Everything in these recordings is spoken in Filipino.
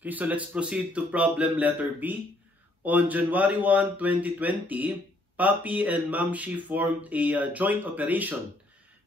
Okay, so let's proceed to problem letter B. On January 1, 2020, Papi and Mamshi formed a joint operation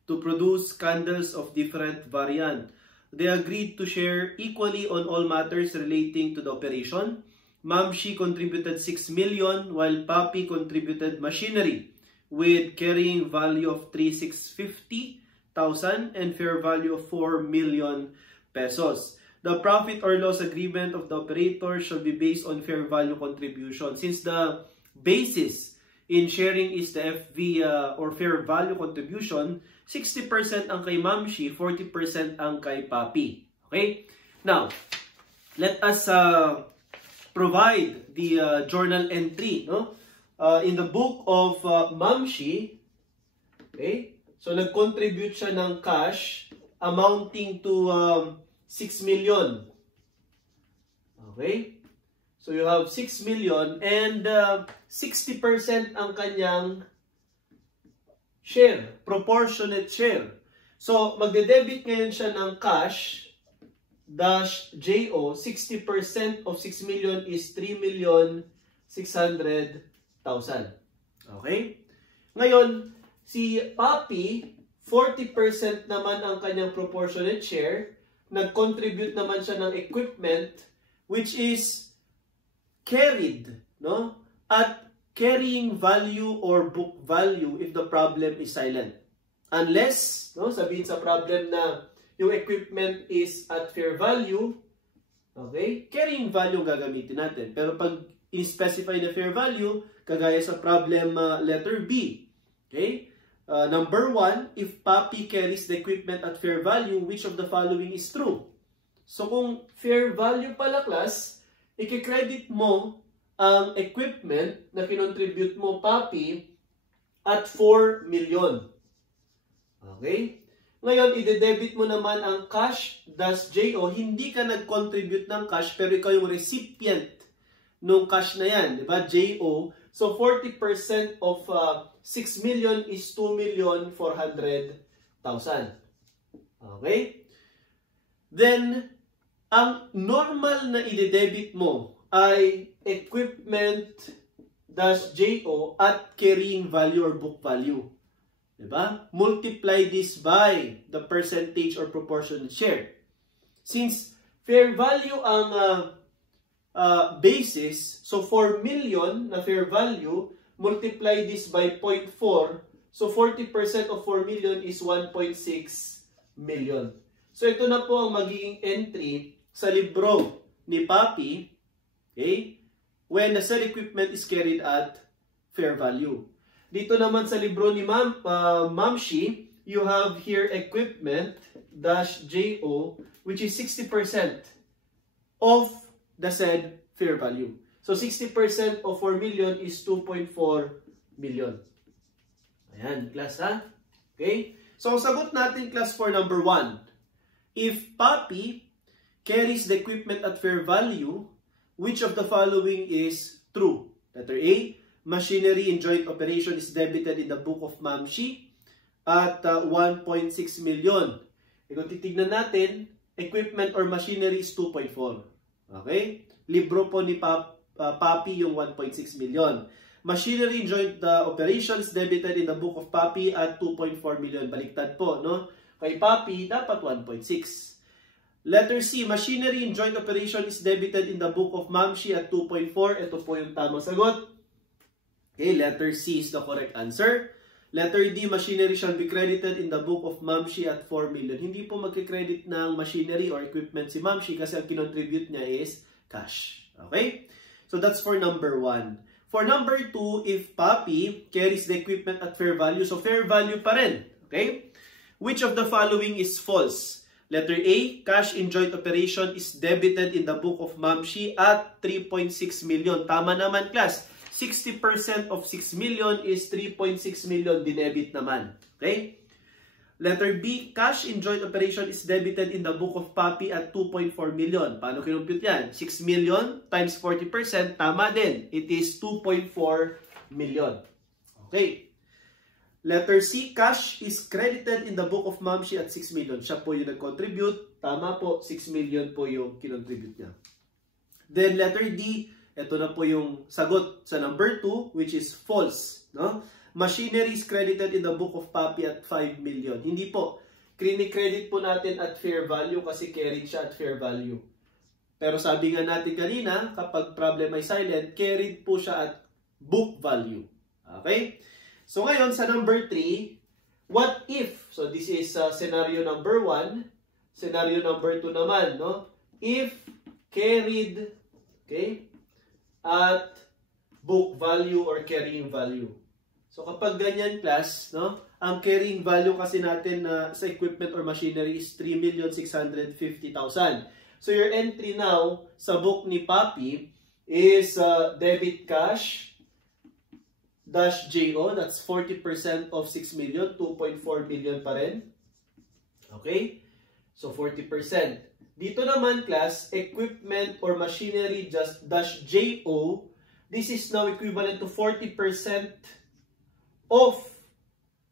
to produce candles of different variant. They agreed to share equally on all matters relating to the operation. Mamshi contributed 6 million while Papi contributed machinery with carrying value of 3,650,000 and fair value of 4 million pesos. The profit or loss agreement of the operator shall be based on fair value contribution. Since the basis in sharing is the FV or fair value contribution, 60% ang kay Mamshi, 40% ang kay Papi. Okay? Now, let us provide the journal entry, no? In the book of Mamshi, okay? So nag-contribute siya ng cash amounting to 6 million. Okay? So you have 6 million and 60% ang kanyang share, proportionate share. So magde-debit ngayon siya ng cash dash JO, 60% of 6 million is 3,600,000. Okay? Ngayon, si Papi, 40% naman ang kanyang proportionate share. Nag-contribute naman siya ng equipment which is carried, no? At carrying value or book value if the problem is silent. Unless, no, sabihin sa problem na yung equipment is at fair value, okay? Carrying value gagamitin natin. Pero pag in-specify na fair value, kagaya sa problem letter B, okay? Number 1, if Papi carries the equipment at fair value, which of the following is true? So kung fair value pala class, i-credit mo ang equipment na kinontribute mo, Papi, at 4 million. Okay? Ngayon, i-debit mo naman ang cash dash JO. Hindi ka nag-contribute ng cash, pero ikaw yung recipient ng cash na yan. Diba? JO. So, 40% of 6 million is 2,400,000. Okay? Then, ang normal na i-debit mo ay equipment dash JO at carrying value or book value. Diba? Multiply this by the percentage or proportionate share. Since fair value ang basis, so 4 million na fair value, multiply this by 0.4, so 40% of 4 million is 1.6 million. So ito na po ang magiging entry sa libro ni Papi, okay, when the said equipment is carried at fair value. Dito naman sa libro ni Mamshi, you have here equipment dash JO, which is 60% of the said fair value. So 60% of 4 million is 2.4 million. Ayan, class ha? Okay? So sagot natin class for number 1. If Papi carries the equipment at fair value, which of the following is true? Letter A, machinery in joint operation is debited in the book of Mamshi at 1.6 million. E kung titignan natin, equipment or machinery is 2.4. Okay? Libro po ni Papi yung 1.6 million. Machinery in joint operation is debited in the book of Papi at 2.4 million. Baliktad po, no? Kay Papi, dapat 1.6. Letter C, machinery in joint operation is debited in the book of Mamshi at 2.4. Ito po yung tamang sagot. Okay, letter C is the correct answer. Letter D, machinery shall be credited in the book of Mamshi at 4 million. Hindi po magkikredit ng machinery or equipment si Mamshi kasi ang kinontribute niya is cash. Okay? So that's for number 1. For number 2, if Papi carries the equipment at fair value, so fair value pa rin. Okay? Which of the following is false? Letter A, cash in joint operation is debited in the book of Mamshi at 3.6 million. Tama naman, class. 60% of 6 million is 3.6 million dinebit naman. Okay? Letter B, cash in joint operation is debited in the book of Papi at 2.4 million. Paano kinumpute yan? 6 million times 40%, tama din. It is 2.4 million. Okay. Letter C, cash is credited in the book of Mamshi at 6 million. Siya po yung nag-contribute. Tama po, 6 million po yung kinontribute niya. Then letter D, ito na po yung sagot sa number 2, which is false. No? Machinery is credited in the book of Papi at 5 million. Hindi po. Credit po natin at fair value kasi carried siya at fair value. Pero sabi nga natin kanina, kapag problem ay silent, carried po siya at book value. Okay? So ngayon, sa number 3, what if? So this is scenario number 1. Scenario number 2 naman, no? If carried, okay, at book value or carrying value. So kapag ganyan class, no? Ang carrying value kasi natin sa equipment or machinery is 3,650,000. So your entry now sa book ni Papi is debit cash dash JO. That's 40% of 6 million, 2.4 million pa rin. Okay? So 40%. Dito naman class, equipment or machinery just dash JO. This is now equivalent to 40% of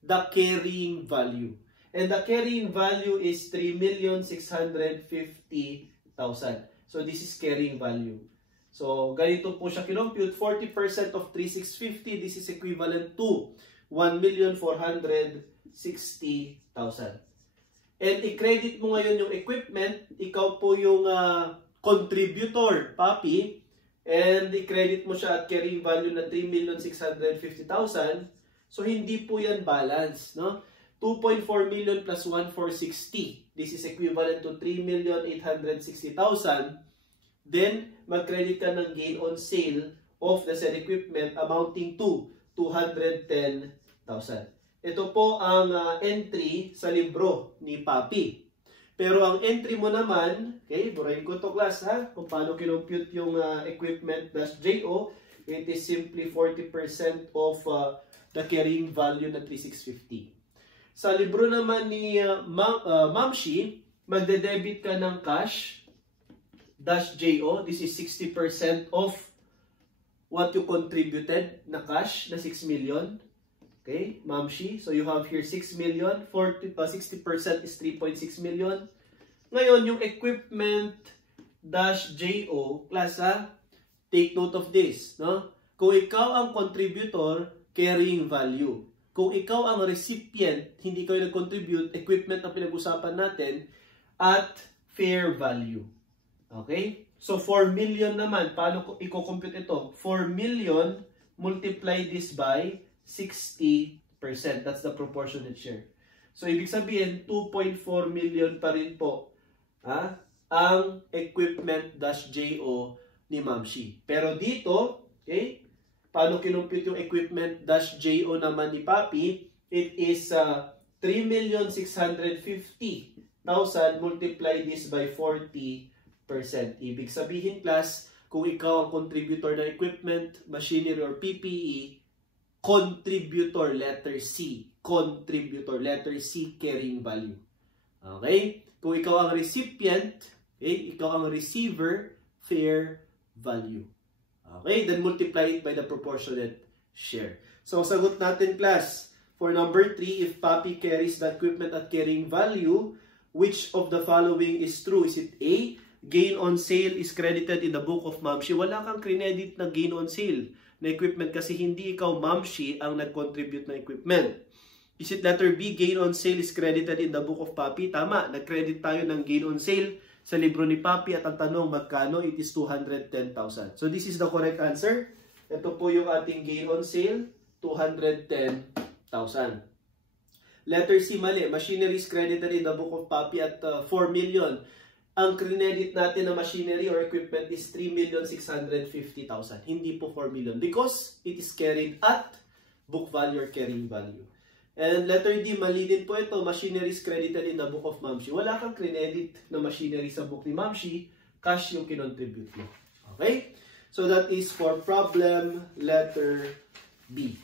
the carrying value. And the carrying value is 3,650,000. So this is carrying value. So ganito po siya kinompute. 40% of 3,650, this is equivalent to 1,460,000. And i-credit mo ngayon yung equipment. Ikaw po yung contributor, Papi. And i-credit mo siya at carrying value na 3,650,000. So, hindi po yan balance, no? 2.4 million plus 1,460. This is equivalent to 3,860,000. Then, mag-credit ka ng gain on sale of the said equipment amounting to 210,000. Ito po ang entry sa libro ni Papi. Pero ang entry mo naman, okay, burahin ko to class ha, kung paano kinompute yung equipment plus JO, it is simply 40% of the carrying value na 3,650. Sa libro naman ni Mamshi, magde-debit ka ng cash dash JO. This is 60% of what you contributed na cash na 6 million. Okay, Mamshi. So you have here 6 million. 60% is 3.6 million. Ngayon, yung equipment dash JO, class take note of this. No? Kung ikaw ang contributor, carrying value. Kung ikaw ang recipient, hindi kayo nag-contribute, equipment ang pinag-usapan natin, at fair value. Okay? So, 4 million naman. Paano ko i-compute ito? 4 million, multiply this by 60%. That's the proportionate share. So, ibig sabihin, 2.4 million pa rin po ang equipment-JO ni Mamshi. Pero dito, okay, paano kinumpute yung equipment-JO naman ni Papi? It is 3,650,000 multiply this by 40%. Ibig sabihin class, kung ikaw ang contributor ng equipment, machinery, or PPE, contributor, letter C. Contributor, letter C, carrying value. Okay? Kung ikaw ang recipient, okay, ikaw ang receiver, fair value. Okay? Then multiply it by the proportionate share. So, sagot natin class. For number 3, if Papi carries the equipment at carrying value, which of the following is true? Is it A? Gain on sale is credited in the book of Mamshi. Wala kang credit na gain on sale na equipment kasi hindi ikaw Mamshi ang nag-contribute na equipment. Is it letter B? Gain on sale is credited in the book of Papi. Tama, nag-credit tayo ng gain on sale sa libro ni Papi at ang tanong magkano? It is 210,000. So this is the correct answer. Ito po yung ating gain on sale, 210,000. Letter C, mali. Machinery is credited in the book of Papi at 4 million. Ang credit natin na machinery or equipment is 3,650,000. Hindi po 4 million because it is carried at book value or carrying value. And letter D, mali din po ito. Machinery is credited in the book of Mamshi. Wala kang credit na machinery sa book ni Mamshi. Cash yung kinontribute mo. Okay? So that is for problem letter B.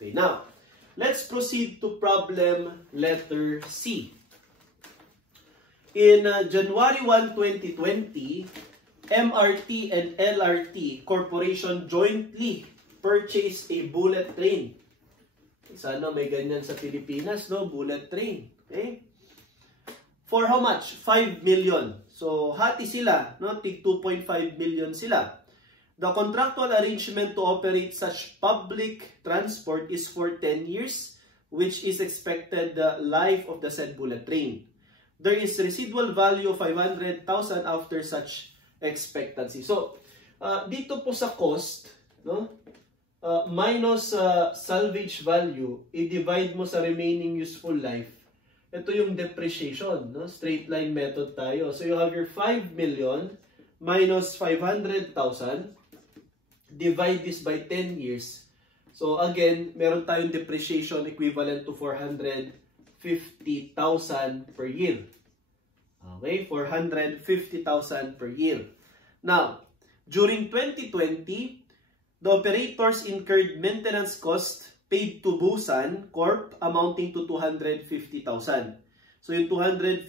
Okay, now, let's proceed to problem letter C. In January 1, 2020, MRT and LRT Corporation jointly purchased a bullet train. Sana may ganyan sa Pilipinas, no? Bullet train. Okay? For how much? 5 million. So, hati sila, no? Tig 2.5 million sila. The contractual arrangement to operate such public transport is for 10 years, which is expected life of the said bullet train. There is residual value of 500,000 after such expectancy. So, dito po sa cost, no? Minus salvage value, i-divide mo sa remaining useful life. Ito yung depreciation, no? Straight line method tayo. So you have your 5 million minus 500,000. Divide this by 10 years. So again, meron tayong depreciation equivalent to 450,000 per year. Okay, 450,000 per year. Now, during 2020, the operators incurred maintenance cost paid to Busan Corp amounting to 250,000. So yung 250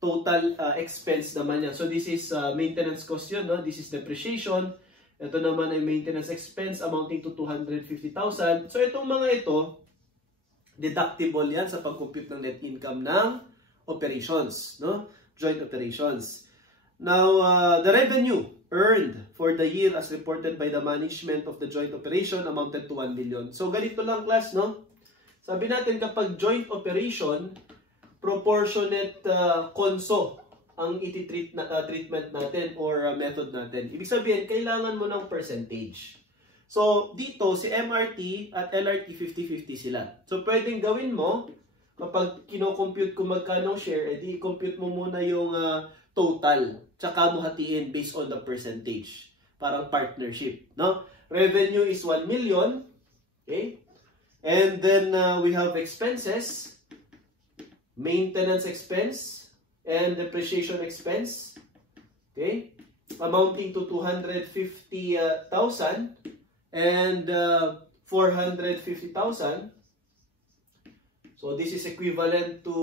total expense naman yan. So this is maintenance cost yun, no? This is depreciation. Ito naman ay maintenance expense amounting to 250,000. So itong mga ito, deductible yan sa pag-compute ng net income ng operations, no? Joint operations. Now, the revenue earned for the year as reported by the management of the joint operation amounted to 1 million. So, ganito lang class, no? Sabi natin kapag joint operation, proportionate conso ang treatment natin or method natin. Ibig sabihin, kailangan mo ng percentage. So, dito, si MRT at LRT 50-50 sila. So, pwedeng gawin mo, kapag kino-compute kung magkano share, edi compute mo muna yung total. Tsaka mo hatiin based on the percentage. Parang partnership, no? Revenue is 1 million. Okay? And then we have expenses, maintenance expense, and depreciation expense. Okay? Amounting to 250,000 and 450,000. So this is equivalent to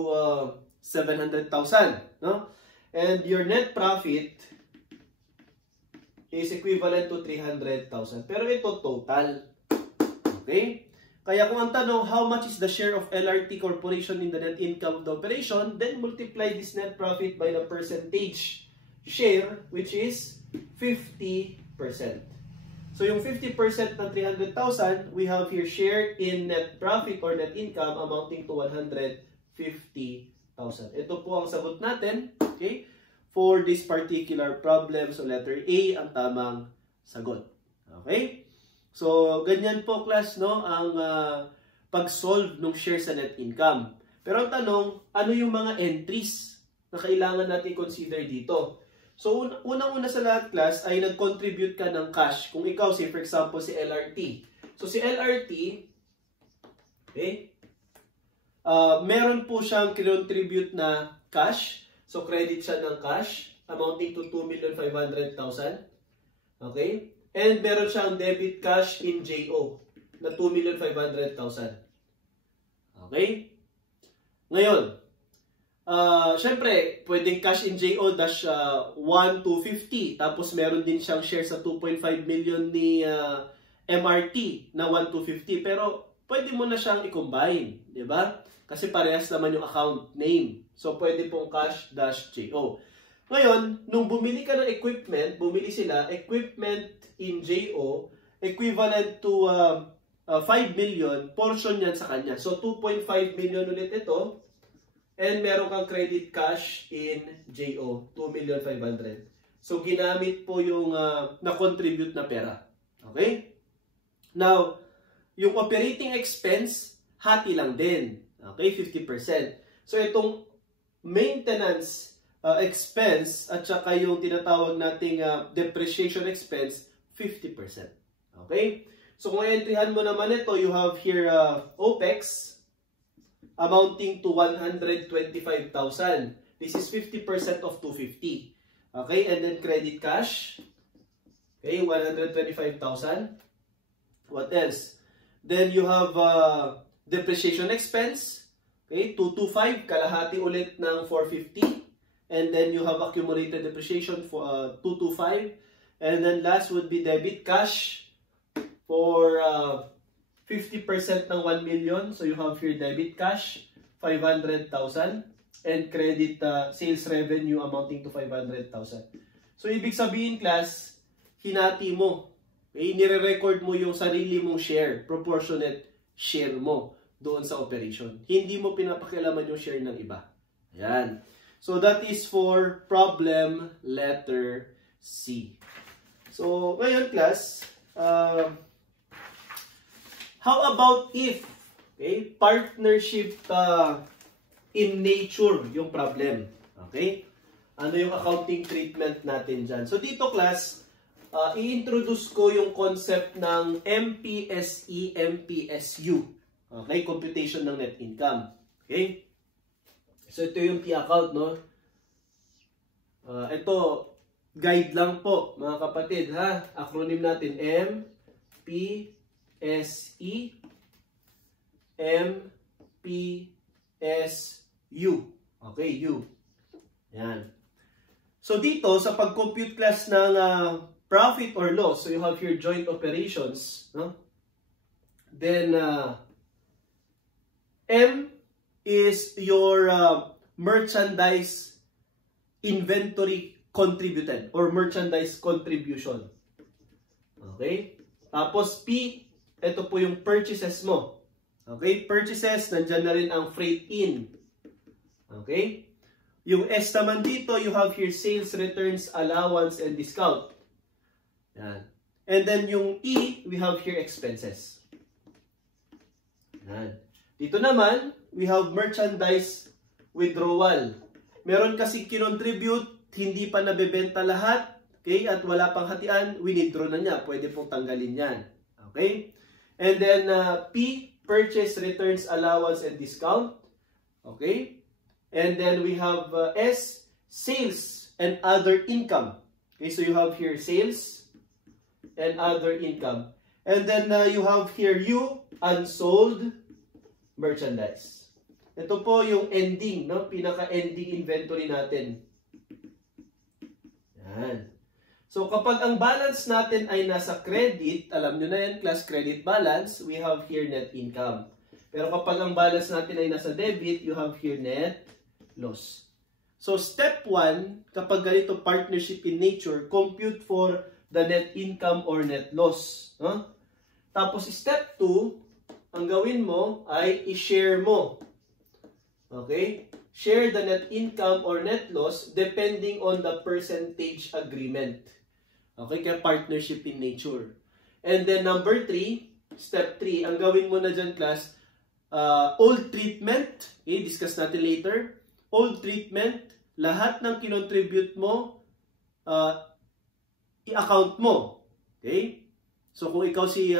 700,000, no? And your net profit is equivalent to 300,000. Pero ito total. Okay? Kaya kung ang tanong, how much is the share of LRT Corporation in the net income of the operation? Then multiply this net profit by the percentage share, which is 50%. So yung 50% ng 300,000, we have here share in net profit or net income amounting to 150,000. Ito po ang sagot natin, okay, for this particular problem. So letter A ang tamang sagot. Okay? So ganyan po class, no, ang pag-solve ng share sa net income. Pero ang tanong, ano yung mga entries na kailangan natin consider dito? So unang-una sa lahat class ay nag-contribute ka ng cash. Kung ikaw, say for example si LRT. So si LRT, okay, meron po siyang contribute na cash. So, credit siya ng cash amounting to 2,500,000. Okay? And meron siyang debit cash in JO na 2,500,000. Okay? Ngayon, syempre, pwedeng cash in JO dash 1 to 50. Tapos, meron din siyang share sa 2.5 million ni MRT na 1 to 50. Pero, pwede mo na siyang i-combine. Diba? Kasi parehas naman yung account name. So, pwede pong cash dash JO. Ngayon, nung bumili ka ng equipment, bumili sila, equipment in JO, equivalent to 5 million, portion yan sa kanya. So, 2.5 million ulit ito. And meron kang credit cash in JO, 2,500,000. So, ginamit po yung na-contribute na pera. Okay? Now, yung operating expense, hati lang din. Okay, 50%. So, itong maintenance expense at saka yung tinatawag nating depreciation expense, 50%. Okay? So, kung i-entryhan mo naman ito, you have here OPEX amounting to 125,000. This is 50% of 250. Okay? And then credit cash. Okay, 125,000. What else? Then you have depreciation expense, okay, 225, kalahati ulit ng 450. And then you have accumulated depreciation for 225. And then last would be debit cash for 50% ng 1 million. So you have here debit cash, 500,000. and credit sales revenue amounting to 500,000. So, ibig sabihin, class, hinati mo. Okay? Nire-record mo yung sarili mong share, proportionate share mo doon sa operation. Hindi mo pinapakialaman yung share ng iba. Ayan. So, that is for problem letter C. So, ngayon, class, how about if, okay, partnership in nature yung problem? Okay? Ano yung accounting treatment natin dyan? So, dito, class, i-introduce ko yung concept ng MPSE, MPSU. Okay? Computation ng net income. Okay? So, ito yung T-account, no? Ito, guide lang po, mga kapatid, ha? Acronym natin, MPSE, MPSU. Okay, U. Yan. So, dito, sa pag-compute class ng profit or loss, so you have here joint operations, no? Then, M is your merchandise inventory contributed or merchandise contribution. Okay? Tapos P, ito po yung purchases mo. Okay? Purchases, nandyan na rin ang freight in. Okay? Yung S naman dito, you have here sales, returns, allowance, and discount. Yan. And then yung E, we have here expenses. Yan. Dito naman, we have merchandise withdrawal. Meron kasi kinontribute, hindi pa nabebenta lahat, okay, at wala pang hatian, withdraw na niya. Pwede pong tanggalin yan. Okay? And then P, purchase, returns, allowance, and discount. Okay? And then we have S, sales and other income. Okay, so you have here sales and other income. And then you have here U, unsold merchandise. Ito po yung ending, no? Pinaka-ending inventory natin. Yan. So, kapag ang balance natin ay nasa credit, alam nyo na yan, class, credit balance, we have here net income. Pero kapag ang balance natin ay nasa debit, you have here net loss. So, step 1, kapag ganito partnership in nature, compute for the net income or net loss. No? Tapos, step 2, ang gawin mo ay i-share mo. Okay? Share the net income or net loss depending on the percentage agreement. Okay? Kaya partnership in nature. And then number 3, step 3, ang gawin mo na dyan, class, old treatment. Okay? Discuss natin later. Old treatment, lahat ng kinontribute mo, i-account mo. Okay? So, kung ikaw si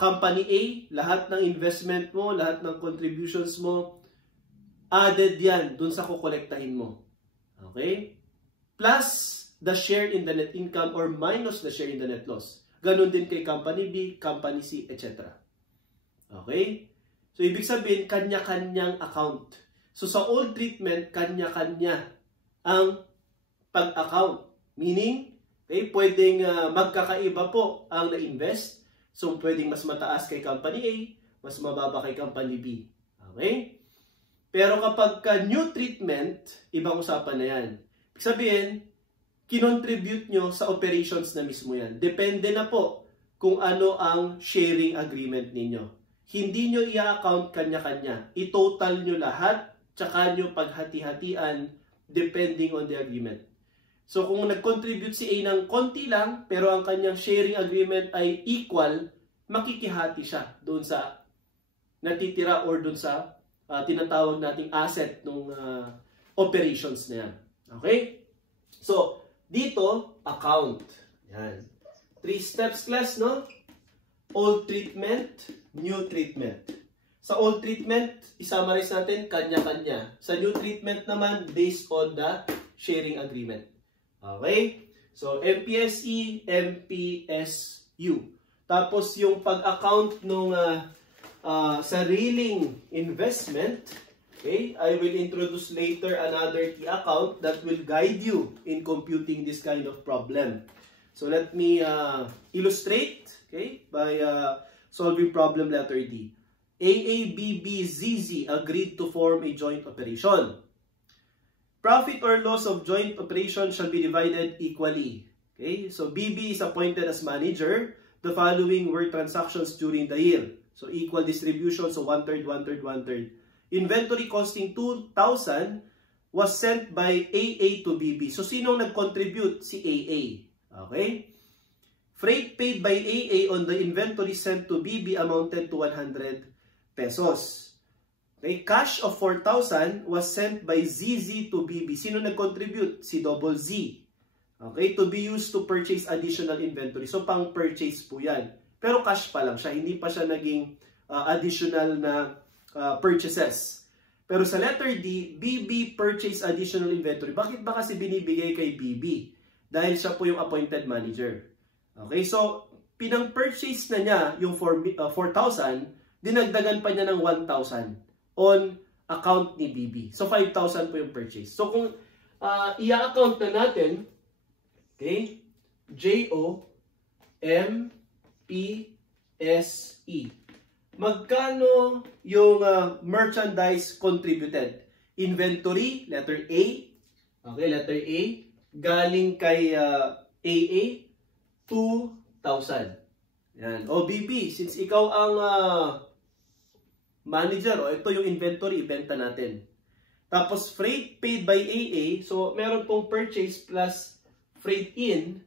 company A, lahat ng investment mo, lahat ng contributions mo, added yan dun sa kukolektahin mo. Okay? Plus the share in the net income or minus the share in the net loss. Ganon din kay company B, company C, etc. Okay? So, ibig sabihin, kanya-kanyang account. So, sa old treatment, kanya-kanya ang pag-account. Meaning, okay, pwedeng magkakaiba po ang na-invest. So, pwedeng mas mataas kay company A, mas mababa kay company B. Okay? Pero kapag new treatment, ibang usapan na yan. Ibig sabihin, kinontribute nyo sa operations na mismo yan. Depende na po kung ano ang sharing agreement ninyo. Hindi nyo i-account kanya-kanya. I-total nyo lahat, tsaka nyo paghati-hatian depending on the agreement. So, kung nag-contribute si A ng konti lang, pero ang kanyang sharing agreement ay equal, makikihati siya doon sa natitira or doon sa tinatawag nating asset ng operations na yan. Okay? So, dito, account. Yan. 3 steps, class, no? Old treatment, new treatment. Sa old treatment, isummarize natin kanya-kanya. Sa new treatment naman, based on the sharing agreement. Okay? So, MPSE, MPSU. Tapos, yung pag-account ng sariling investment, okay, I will introduce later another key account that will guide you in computing this kind of problem. So, let me illustrate, okay, by solving problem letter D. AABBZZ agreed to form a joint operation. Profit or loss of joint operation shall be divided equally. Okay, so BB is appointed as manager. The following were transactions during the year. So equal distribution, so 1/3, 1/3, 1/3. Inventory costing 2,000 was sent by AA to BB. So sino nag-contribute? Si AA. Okay? Freight paid by AA on the inventory sent to BB amounted to 100 pesos. Okay? Cash of 4,000 was sent by ZZ to BB. Sino nag-contribute? Si Double Z. Okay? To be used to purchase additional inventory. So pang-purchase po yan. Pero cash pa lang siya. Hindi pa siya naging additional na purchases. Pero sa letter D, BB purchase additional inventory. Bakit ba kasi binibigay kay BB? Dahil siya po yung appointed manager. Okay, so pinang-purchase na niya yung 4,000, dinagdagan pa niya ng 1,000 on account ni BB. So 5,000 po yung purchase. So kung i-account na natin, okay, JOMPSE. Magkano yung merchandise contributed? Inventory, letter A. Okay, letter A. Galing kay AA, 2,000. Yan. O BB, since ikaw ang manager, o ito yung inventory, ibenta natin. Tapos freight paid by AA, so meron pong purchase plus freight in.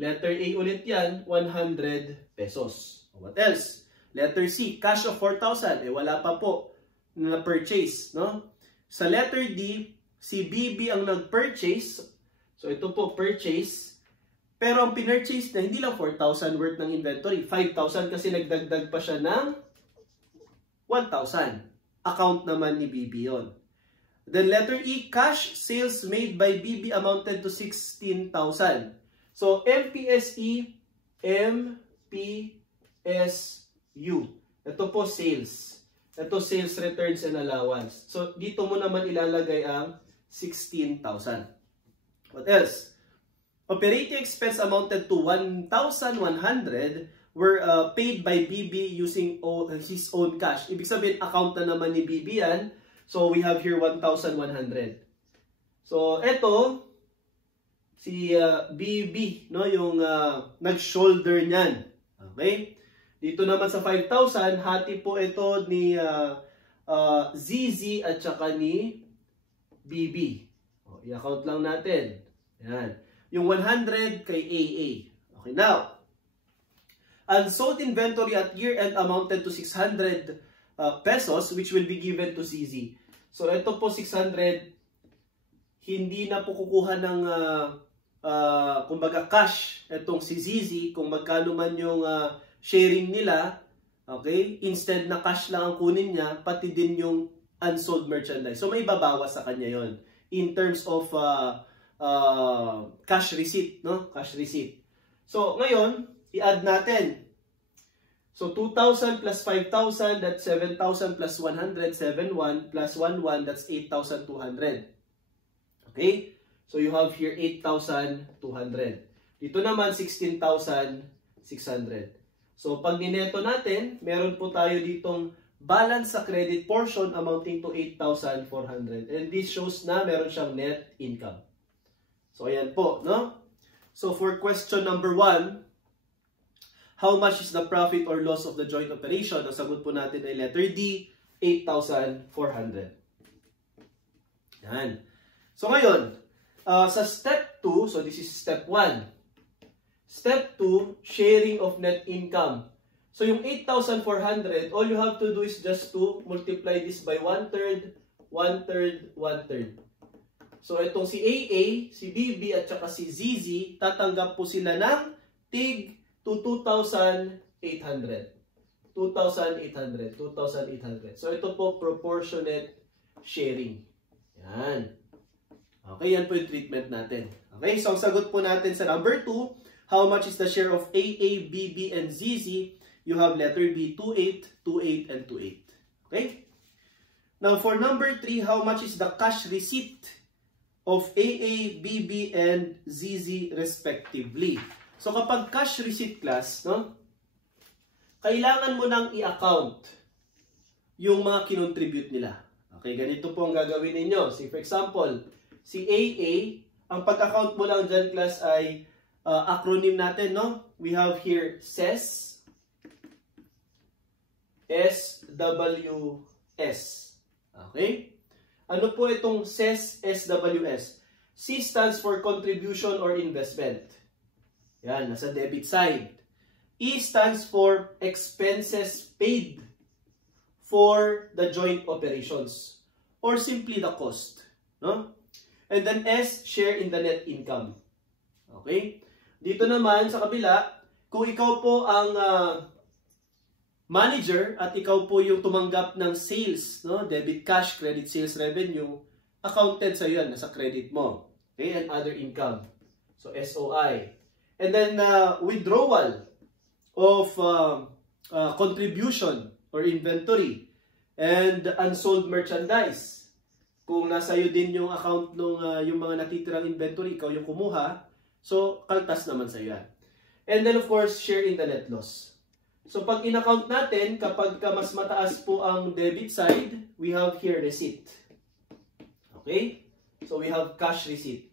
Letter A ulit yan, 100 pesos. What else? Letter C, cash of 4,000. Wala pa po na purchase, no? Sa letter D, si BB ang nag-purchase. So, ito po, purchase. Pero ang pinurchase na, hindi lang 4,000 worth ng inventory. 5,000 kasi nagdagdag pa siya ng 1,000. Account naman ni BB yon. Then, letter E, cash sales made by BB amounted to 16,000. So, MPSE, MPSU. Ito po sales. Ito sales returns and allowance. So, dito mo naman ilalagay ang 16,000. What else? Operating expense amounted to 1,100 were paid by BB using his own cash. Ibig sabihin, account na naman ni BB yan. So, we have here 1,100. So, ito, si BB, no, yung nag-shoulder niyan. Okay? Dito naman sa 5,000, hati po ito ni ZZ at saka ni BB. O, i-account lang natin. Yan. Yung 100 kay AA. Okay, now, unsold inventory at year-end amounted to 600 pesos which will be given to ZZ. So, ito po 600, hindi na po kukuha ng kumbaga cash itong si ZZ kung magkano man yung sharing nila, okay? Instead na cash lang ang kunin niya, pati din yung unsold merchandise. So may babawas sa kanya yon in terms of cash receipt, no? Cash receipt. So ngayon, i-add natin. So 2,000 plus 5,000, that's 7,000 plus 100, 7,1 plus 1,1, that's 8,200. Okay? So you have here 8,200. Dito naman 16,600. So pag nineto natin, meron po tayo ditong balance sa credit portion amounting to 8,400. And this shows na meron siyang net income. So ayan po, no? So for question number 1, how much is the profit or loss of the joint operation? Ang sagot po natin ay letter D, 8,400. Yan. So ngayon, sa step 2, so this is step 1. Step 2, sharing of net income. So yung 8,400, all you have to do is just to multiply this by 1/3, 1/3, 1/3. So itong si AA, si BB at saka si ZZ, tatanggap po sila ng tig to 2,800. 2,800. 2,800. So ito po proportionate sharing. Yan. Okay, yan po yung treatment natin. Okay, so ang sagot po natin sa number 2, how much is the share of AA, BB, and ZZ? You have letter B, 2,8, 2,8, and 2,8. Okay? Now, for number 3, how much is the cash receipt of AA, BB, and ZZ respectively? So, kapag cash receipt class, no? Kailangan mo nang i-account yung mga kinontribute nila. Okay, ganito po ang gagawin ninyo. See, for example, si AA, ang pag-account mo lang dyan, class, ay acronym natin, no? We have here SES, SWS. Okay? Ano po itong SES, SWS? C stands for contribution or investment. Yan, nasa debit side. E stands for expenses paid for the joint operations or simply the cost, no? And then S, share in the net income. Okay? Dito naman sa kabila, kung ikaw po ang manager at ikaw po yung tumanggap ng sales, no? Debit cash, credit sales revenue, accounted sa yan, nasa credit mo. Okay? And other income. So SOI. And then withdrawal of contribution or inventory and unsold merchandise. Kung nasa iyo din yung account ng yung mga natitirang inventory, ikaw yung kumuha, so kaltas naman sa iyo yan. And then of course, share in the net loss. So pag in-account natin, kapag mas mataas po ang debit side, we have here receipt. Okay? So we have cash receipt.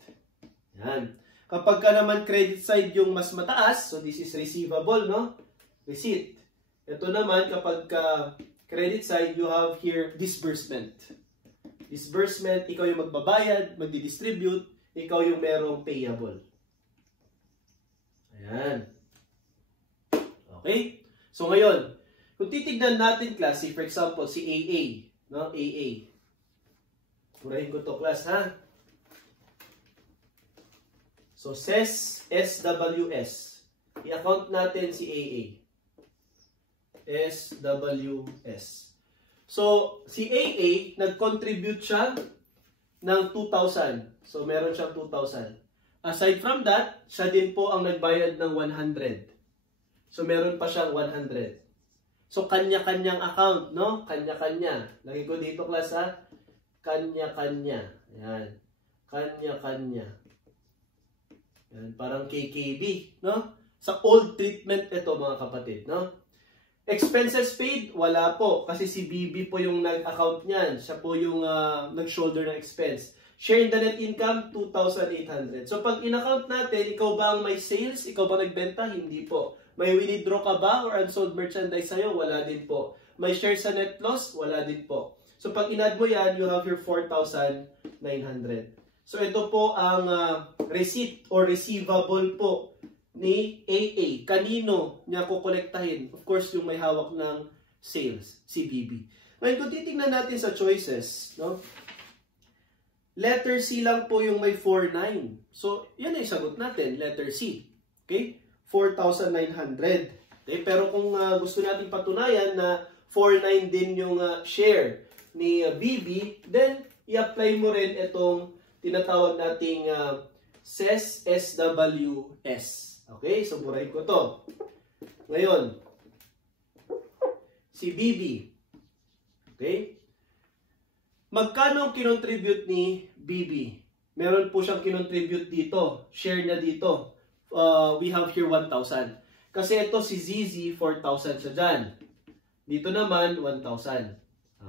Yan. Kapag naman credit side yung mas mataas, so this is receivable, no? Receipt. Ito naman, kapag credit side, you have here disbursement. Disbursement, ikaw yung magbabayad, magdidistribute, ikaw yung merong payable. Ayan. Okay? So ngayon, kung titignan natin, class, for example, si AA, no? AA. Purahin ko to, class, ha? So, SES, SWS. I-account natin si AA. SWS. So, si AA, nag-contribute siya ng 2,000. So, meron siyang 2,000. Aside from that, siya din po ang nagbayad ng 100. So, meron pa siyang 100. So, kanya-kanyang account, no? Kanya-kanya. Lagi ko dito, class, ha? Kanya-kanya. Yan. Kanya-kanya. Yan. Parang KKB, no? Sa old treatment ito, mga kapatid, no? Expenses paid, wala po. Kasi si BB po yung nag-account niyan. Siya po yung nag-shoulder ng expense. Share in the net income, 2,800. So, pag in-account natin, ikaw ba ang may sales? Ikaw ba nagbenta? Hindi po. May withdraw ka ba or unsold merchandise sa'yo? Wala din po. May share sa net loss? Wala din po. So, pag in-add mo yan, you have your 4,900. So, ito po ang receipt or receivable po ni AA. Kanino niya kukolektahin? Of course, yung may hawak ng sales, si BB. Ngayon, kung titignan natin sa choices, no? Letter C lang po yung may 4,900. So, yan ay sagot natin, letter C. Okay? 4,900. Okay? Pero kung gusto natin patunayan na 4,900 din yung share ni BB, then i-apply mo rin itong tinatawag nating SES, SWS. Okay? So, buray ko to. Ngayon, si BB. Okay? Magkano ang kinontribute ni BB? Meron po siyang kinontribute dito. Share niya dito. We have here 1,000. Kasi ito si ZZ, 4,000 siya dyan. Dito naman, 1,000.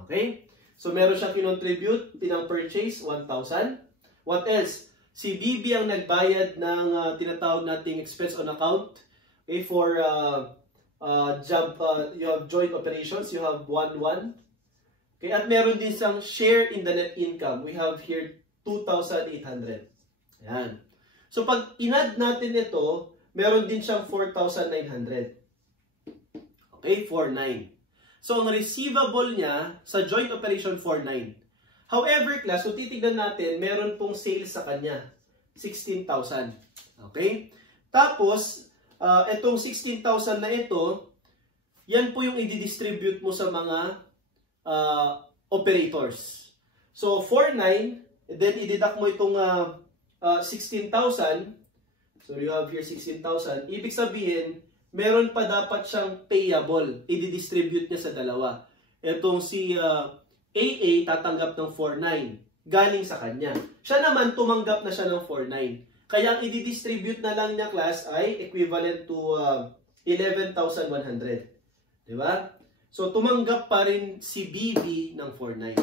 Okay? So, meron siyang kinontribute, tinang purchase, 1,000. What else? Si BB ang nagbayad ng tinatawag nating expense on account. Okay, for you have joint operations, you have 1,100. Okay, at meron din siyang share in the net income. We have here 2,800. Ayan. So, pag in-add natin ito, meron din siyang 4,900. Okay, 4,900. So, ang receivable niya sa joint operation, 4,900. However, class, kung titignan natin, meron pong sales sa kanya. 16,000. Okay? Tapos, itong 16,000 na ito, yan po yung i-distribute mo sa mga operators. So, 4,900, then i-deduct mo itong 16,000. So, you have here 16,000. Ibig sabihin, meron pa dapat siyang payable. I-distribute niya sa dalawa. Itong si AA tatanggap ng 4,900. Galing sa kanya. Siya naman, tumanggap na siya ng 4,900. Kaya ang i-distribute na lang niya, class, ay equivalent to 11,100. Diba? So, tumanggap pa rin si BB ng 4.9.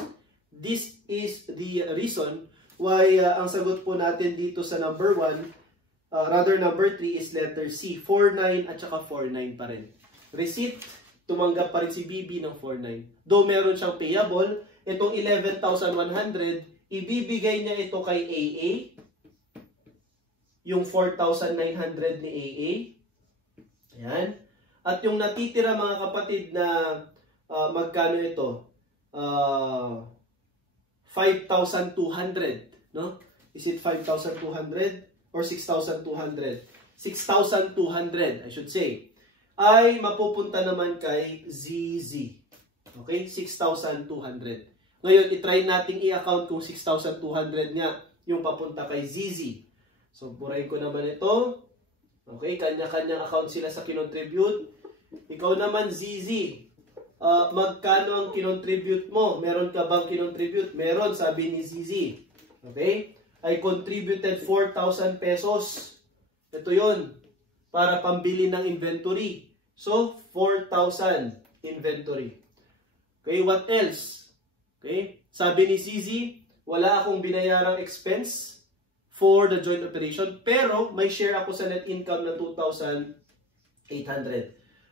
This is the reason why ang sagot po natin dito sa number 1, number 3 is letter C. 4.9 at saka 4.9 pa rin. Receipt, tumanggap pa rin si BB ng 4.9. Though meron siyang payable, itong 11,100, ibibigay niya ito kay AA. Yung 4,900 ni AA. Ayan. At yung natitira mga kapatid na magkano ito? 5,200. No? Is it 5,200 or 6,200? 6,200, I should say. Ay mapupunta naman kay ZZ. Okay? 6,200. Ngayon, itry nating i-account kung 6,200 nga yung papunta kay ZZ. So, burahin ko naman ito. Okay, kanya-kanyang account sila sa kinontribute. Ikaw naman, ZZ. Magkano ang kinontribute mo? Meron ka bang kinontribute? Meron, sabi ni ZZ. Okay? I contributed 4,000 pesos. Ito yon para pambili ng inventory. So, 4,000 inventory. Okay, what else? Okay, sabi ni ZZ, wala akong binayarang expense for the joint operation, pero may share ako sa net income na 2,800.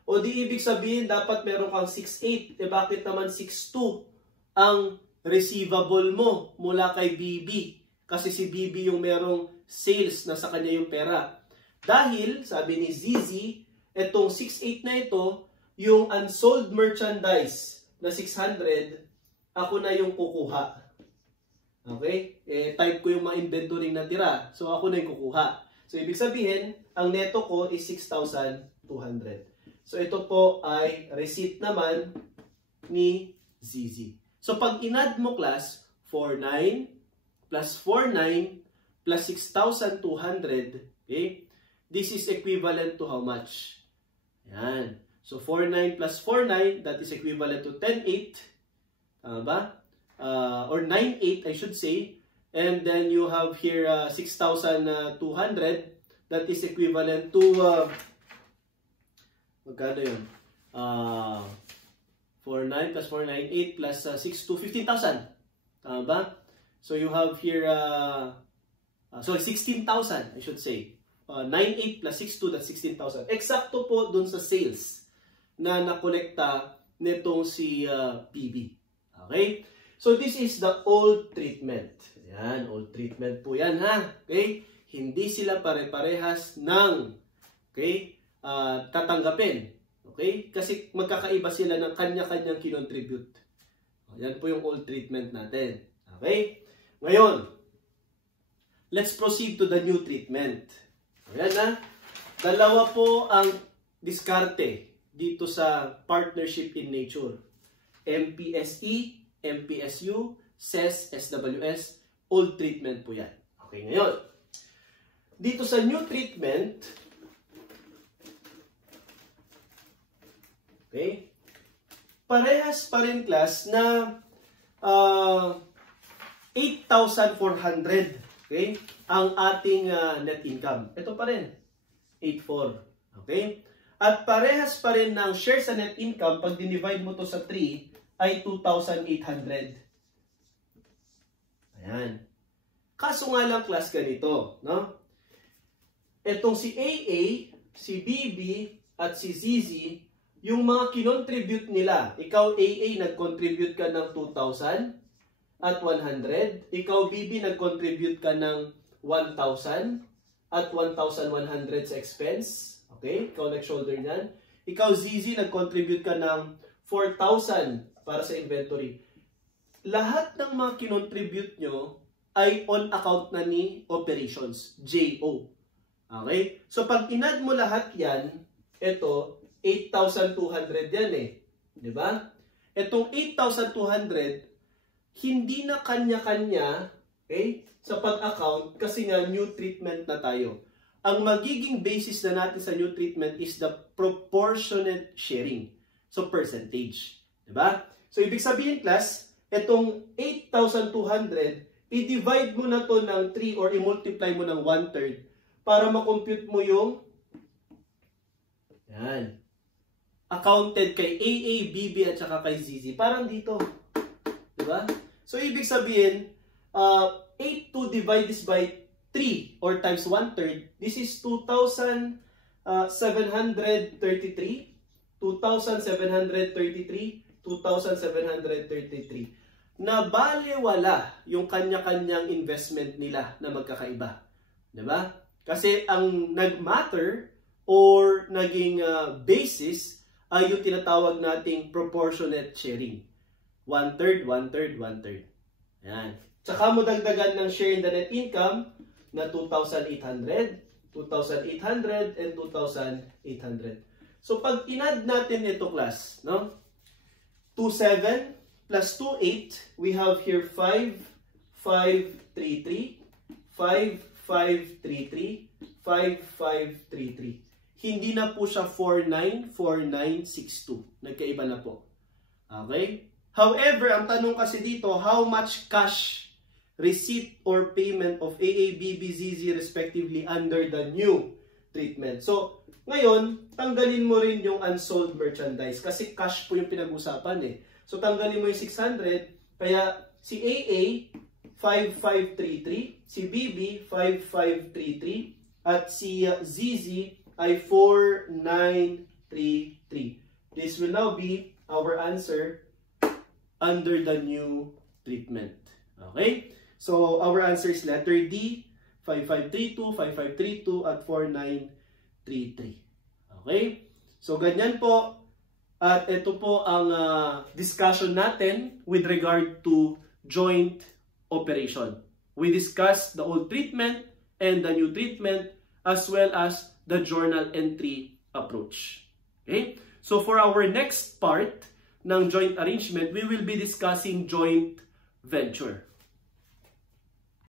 O di ibig sabihin, dapat meron kang 6,800. Eh bakit naman 6,200 ang receivable mo mula kay BB? Kasi si BB yung merong sales na sa kanya yung pera. Dahil, sabi ni ZZ, itong 6,800 na ito, yung unsold merchandise na 600, ako na yung kukuha. Okay? Type ko yung mga inventory na tira. So, ako na yung kukuha. So, ibig sabihin, ang neto ko is 6,200. So, ito po ay receipt naman ni ZZ. So, pag inad mo class, 4,900 plus 4,900 plus 6,200, okay? This is equivalent to how much? Yan. So, 4,900 plus 4,900, that is equivalent to 10,800. Tama ba? Or 9,800, I should say. And then you have here 6,200. That is equivalent to, magkano yun? 4,900 plus 4,900 plus 6,200, 15,000. Tama ba? So you have here, sorry, 16,000, I should say. 9,800 plus 6,200, that's 16,000. Eksakto po dun sa sales na nakolekta nitong si BB. Okay? So, this is the old treatment. Yan, old treatment po yan, ha? Okay? Hindi sila pare-parehas ng, okay, tatanggapin. Okay? Kasi magkakaiba sila ng kanya-kanyang kinontribute. Yan po yung old treatment natin. Okay? Ngayon, let's proceed to the new treatment. Ayan, ha? Dalawa po ang diskarte dito sa partnership in nature. MPSE, MPSU, SES, SWS, old treatment po yan. Okay, ngayon. Dito sa new treatment, okay, parehas pa rin class na 8,400, okay, ang ating net income. Ito pa rin, 8,400, okay? At parehas pa rin ng share sa net income, pag dinivide mo to sa 3, ay 2,800. Ayan. Kaso nga lang class ganito, no? Etong si AA, si BB, at si ZZ, yung mga kinontribute nila, ikaw AA nag-contribute ka ng 2,000 at 100, ikaw BB nag-contribute ka ng 1,000 at 1,100 sa expense, okay? Ikaw nag-shoulder niyan. Ikaw ZZ nag-contribute ka ng 4,000 para sa inventory. Lahat ng mga kinontribute nyo ay on account na ni operations, JO. Okay? So, pag inad mo lahat yan, ito, 8,200 yan eh. Diba? Itong 8,200, hindi na kanya-kanya, okay, sa pag-account kasi nga new treatment na tayo. Ang magiging basis na natin sa new treatment is the proportionate sharing. So, percentage. Diba? So, ibig sabihin, class, itong 8,200, i-divide mo na to ng 3 or i-multiply mo ng 1/3 para ma-compute mo yung yan. accounted kay AA, BB, at saka kay ZZ. Parang dito. Diba? So, ibig sabihin, 8 to divide this by 3 or times 1/3, this is 2,733. 2,733 na balewala yung kanya-kanyang investment nila na magkakaiba. Diba? Kasi ang nag-matter or naging basis ay yung tinatawag nating proportionate sharing. 1/3, 1/3, 1/3. Yan. Tsaka mo dagdagan ng share in the net income na 2,800, 2,800, and 2,800. So, pag inad natin ito, class, no? 2,7 plus 2,8, we have here 5,533, 5,533, 5,533. Hindi na po siya 49,4962. Nagkaiba na po. Okay? However, ang tanong kasi dito, how much cash receipt or payment of AA, BB, ZZ respectively under the new treatment? So, ngayon, tanggalin mo rin yung unsold merchandise kasi cash po yung pinag-usapan eh. So, tanggalin mo yung 600, kaya si AA, 5,533, si BB, 5,533, at si ZZ ay 4,933. This will now be our answer under the new treatment. Okay? So, our answer is letter D, 5,532, 5,532, at 4,933. Okay? So, ganyan po. At ito po ang discussion natin with regard to joint operation. We discussed the old treatment and the new treatment as well as the journal entry approach. Okay? So, for our next part ng joint arrangement, we will be discussing joint venture.